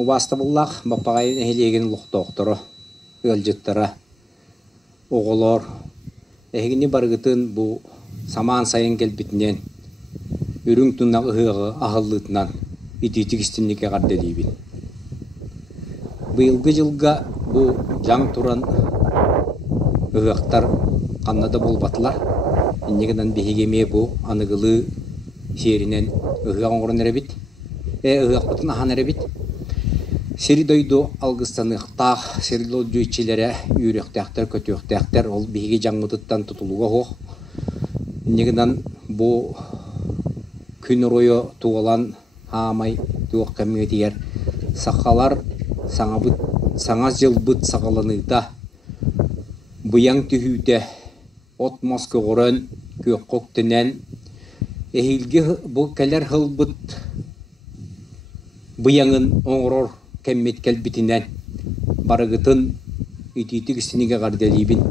Убастабыллах баппагайын эхилеген луқтоқтыры, ылжыттыра, оғылор. Эхигini баргытын bu саман сайын келбитинен, үрүң туннақ ыхығы ахыллытынан ититик истиннике қардедейбін. Быйылғы жылға bu жаң туран ыхықтар қаннада болбатылар. Иннегінен бігегеме bu анығылы серінен ыхыға оңғырын әребит, ыхық бұтын ахан әребит. Серидойду алгыстанықтақ, серидой жүйчелері үйректәқтер, көтөқтәқтер, ол бейге жаңмытыттан тұтылуға хоқ. Негінен бұл күн ройы туғалан хамай туық кәмметігер сақалар саңа жылбыт сақаланыда бұяң түхүйті от маскы ғырын көк қоқтынен әйілге бұл кәлер ғылбыт бұяңын оңырор кәммет кәлбітінен барығытын үтетік істінеге қарделейбін.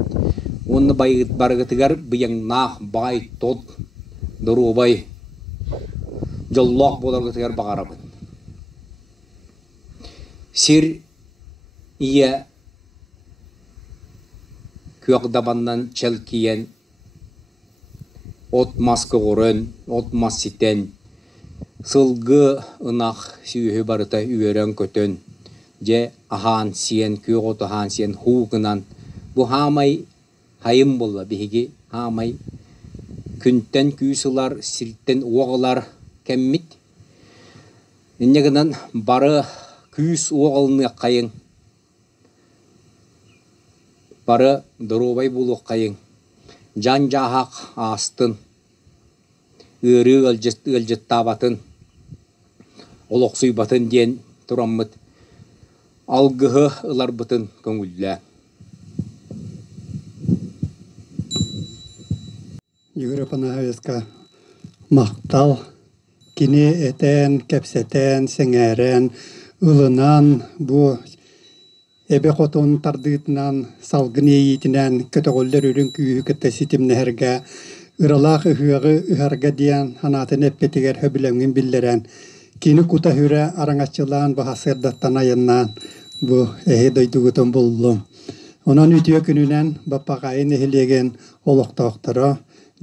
Оны барығытығар бұяңнақ бай тод дұрубай жоллақ боларғытығар бағарабын. Сир ие көқдабаннан чәл киен от маскы ғырын, от масситен сылғы ынақ сүйі барыта үйерен көтін, же ахан сиен, көғот ахан сиен хуғынан. Бұ хамай хайым болла бейге, хамай күнттен күйсілар, сирттен оғылар кәммит. Иннегінен бары күйс оғылыны қайын, бары дұрубай болу қайын, жан жағақ астын, ұры өлжіттабатын, олықсүй батын ден тұраммыт, алғығы ұлар бұтын көңілі. Юграпана әвесқа мақтал, кіне әтен, кәпсетен, сеңәрен, ұлынан, бұ әбе қотын тардығытынан, салғын ейетінен, көтіғолдер үрін күйі күтті сетімнәрге, ұралақ үхіғі үхарға дейін ханатын әппетігер хөбілемген білдерен, кені кута хүрі араңатчылан бұға сырдаттан айыннан бұ әйі дойдығытын болдым. Онан үтіе күнінен баппағайын әйілеген олықтауқтыры,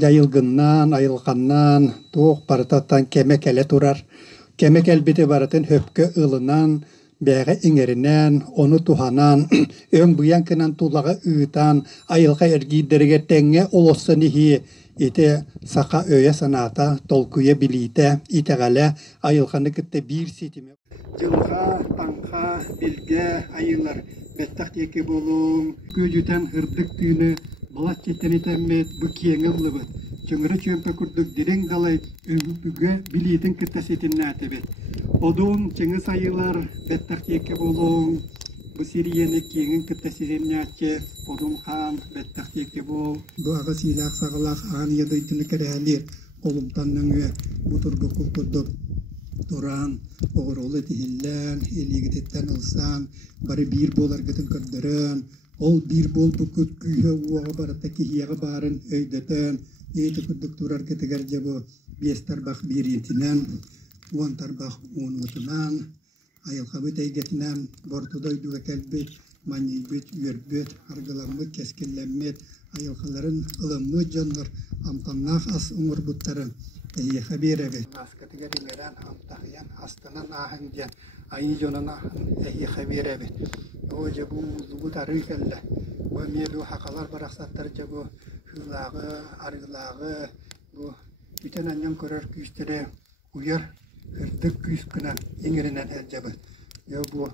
жайылғыннан, айылғаннан, туық барытаттан кәмек әлі тұрар. Кәмек әлбеті барытын хөпкі ұлынан, бәғі іңерінен, оны туханан, өң бұян кінен тулаға ұйтан, айылға әргейдерге тәңе олосын ехи, ите сақа өйе саната, толкуе билите, итеғале, айылғаны күтті бір сетіме. Жылға, таңға, білге, айылар, бәттақ теке болуң, көжітен ғырдық түйіні, бұлат кеттен етәмет, бұ кеңі ұлыбыт. Чөңірі чөмпі күрдік дерен далай, үгі билетін күтті сетінні әтебет. Одуң, чыңыз айылар, бәттақ теке болуң, bu Siriye'ne kengin kıttasizemniyatçı, odun kan, bettaq teki bol. Bu ağa silaq sağılaq ağın yadaytını kerelir, olumtanın ve bu turgu kulkuduk. Turan, oğrolu tihillen, eligitetten ılsan, bari bir bol argıtın kırdırın, ol bir bol bu küt kühe uağa barataki hiyağı barın öydeten, eyti kudduk tur argıtıgarca bu biestarbaq bir yentinen, uantarbaq unutunan, ayılqabı teygetinden, bortudoy duva kelbet, manyeybet, üyerbet, argılanmet, keskinlenmet, ayılqaların ılımı canlar, amtannaq as umur buttarın, iyi haberebe. Naskatiga dinleren amtahiyan, hastanan ahın diyen, ayı jonan ahın, iyi haberebe. O cebu zubu tarikelle, bu medu hakalar baraksatlar cebu, hılağı, argılağı, bu bütün annem körür küstüre, uyar, hırdık küskünen, ingirinen elcebet. Yo bu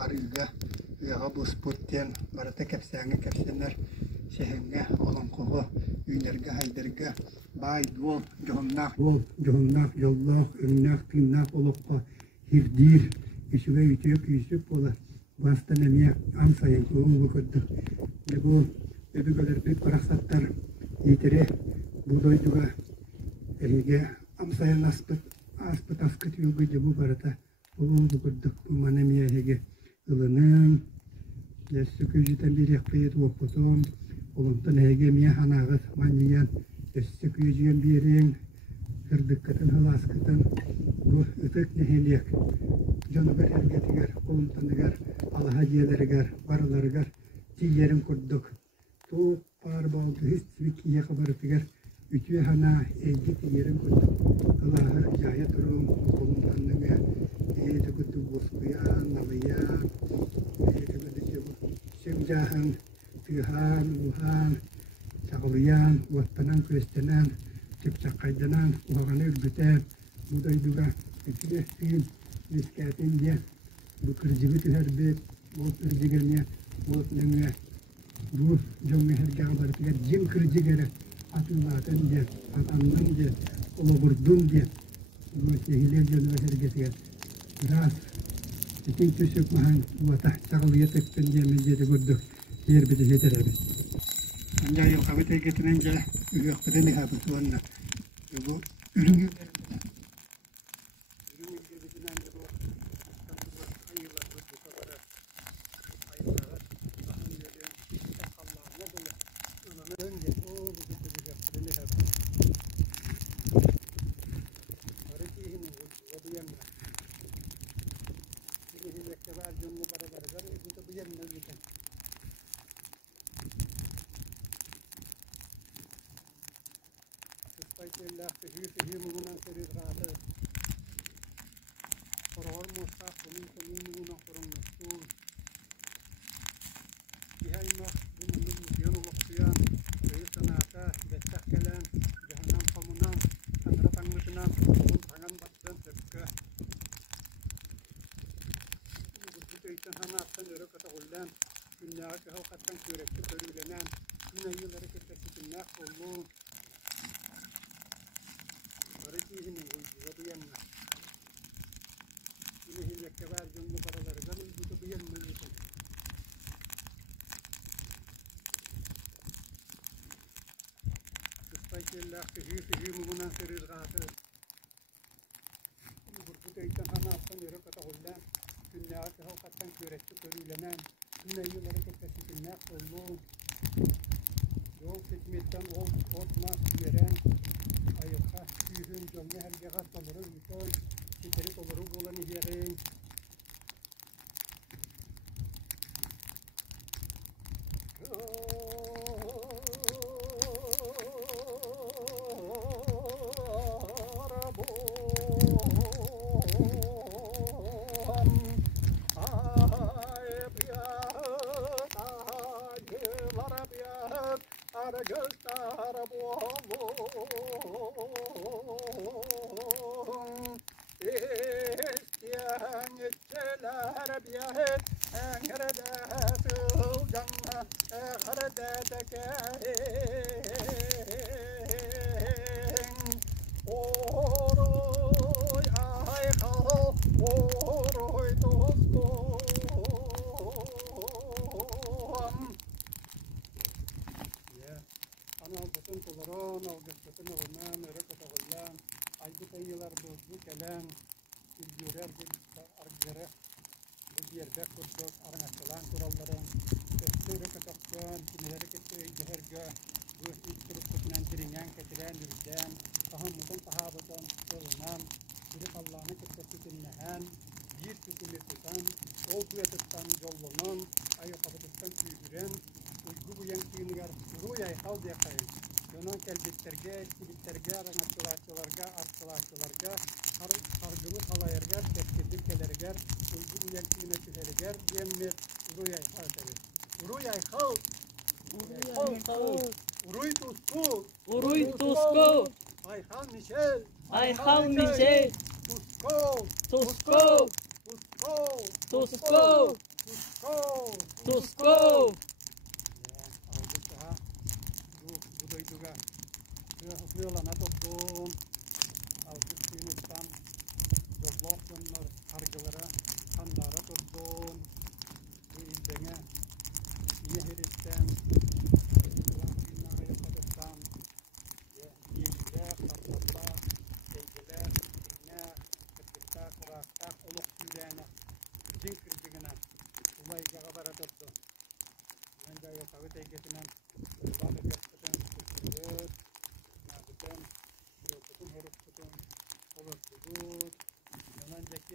arıga, yağa bu sputten, barata kepsenge kepsenler, şehenge, olan kogu, ünerge, hayderge, bay, yol, johonnak, yollak, önnak, tınnak, olukka, hirdir, işüge ütüyük, yüzük olar. Bastan emiye amsayan koğun bu köddük. Ve bu öbügeler büyük baraksatlar yitire, bu doyduga, elge amsayan aspıt askıt yolgıcı bu barata, koğun bu köddük, bu manemiye hege ılının, Sökücüden bir yakpayet okutum, olumdan hege miye hanağız maniyen, sökücüyen birin, тырдыккатын халаскытын бу ытык нехилек жонугар эргетигер колумтаныгар алаха диелеригер барыларыгар тийлерин курдук туу пар болду хистибик ие кабарытыгер үтүе хана эйди тиерин курдук алаха жая турум колумтанныга эйди курдук бускуян навыян эйди курдук сем жахан тыхан ухан чагылыян уаттанан көстенен чыпчаккайданан уаганы үргүтен мудайдуга экилестигин искәтин де бу кыржыгы түһәрбет бу кыржыгыне бу нәңә бу җоңга һәргә барытыга җим кыржыгыра атылатын де атаннан де улугурдун де бу сехиле җонга һәргә раз итин төшөк махан вата чагылыя тектен де мен де гөрдүк ер бите жетерәбез анда ел кабытай кетенен же үгөктөрүн хабы туанна бу үрүнгө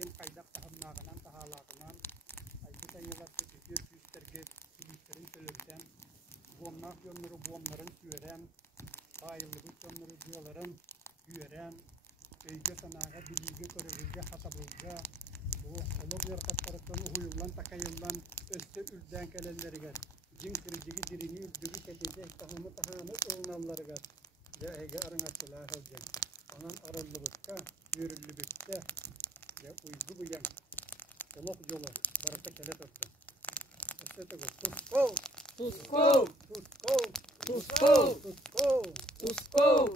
Итен кайдак тахамнагынан тахалакынан айты тайыларды тükür küsterge silişlerin sölörten bomnak yonları bomların süören bayıllık yonları diyorların güören öyge sanaga biligi körübülge hatabılga bu oluk yarkatlarıktan huyullan takayıllan öste ülden kelelleriger jin kırıcıgı dirini üldügü ketecek tahamı ılnallarıgar ya ege arınatıla hocam anan arıllılıkta yürüllülükte ya uygu buyan oluk yolu baraka kele tuttu öste tusko tusko tusko tusko tusko tusko